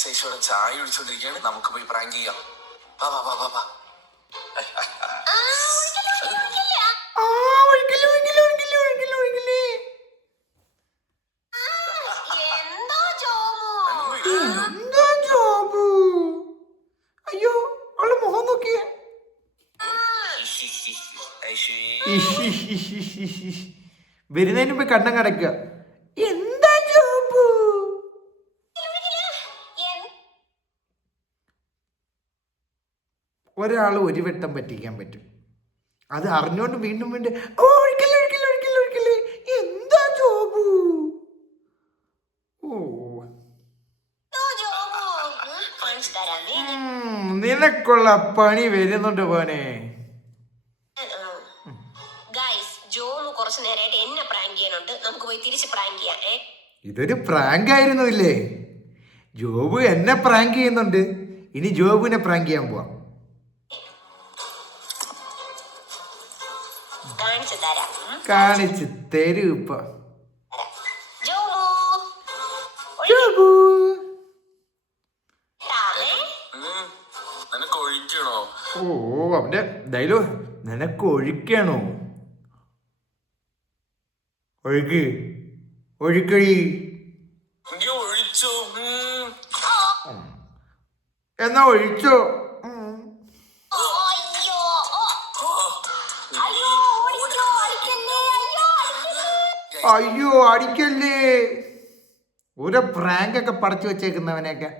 ശേഷോടെ ചായ ഒഴിച്ചോണ്ടിരിക്കുകയാണ്. നമുക്ക് പോയി പ്രാങ്ക് ചെയ്യാം. വാ വാ വാ വാ വാ. അയ്യോ അവള് മുഖം നോക്കിയേ. വരുന്നതിന് മുമ്പ് കണ്ണം കടക്കുക. എന്താ ജോബു? ഒരാൾ ഒരു വട്ടം പറ്റിക്കാൻ പറ്റും, അത് അറിഞ്ഞോണ്ട് വീണ്ടും വീണ്ടും ഒഴിക്കല്ലേ. എന്താ ജോബു? ഓ നിനക്കുള്ള പണി വരുന്നുണ്ട് പോനെ. ഇതൊരു പ്രാങ്ക് ആയിരുന്നു ഇല്ലേ? ജോബ് എന്നെ പ്രാങ്ക് ചെയ്യുന്നുണ്ട്, ഇനി ജോബിനെ പ്രാങ്ക് ചെയ്യാൻ പോവാം. കാണിച്ചു തരൂ ഇപ്പൊ. ജോബു ഓ അവന്റെ ഡയലോഗ്, നിനക്ക് ഒഴിക്കണോ? ഒഴിക്കഴി എന്നാ ഒഴിച്ചോ. അയ്യോ അടിക്കല്ലേ. ഒരു പ്രാങ്ക് ഒക്കെ പടച്ചു വെച്ചേക്കുന്നവനെയൊക്കെ.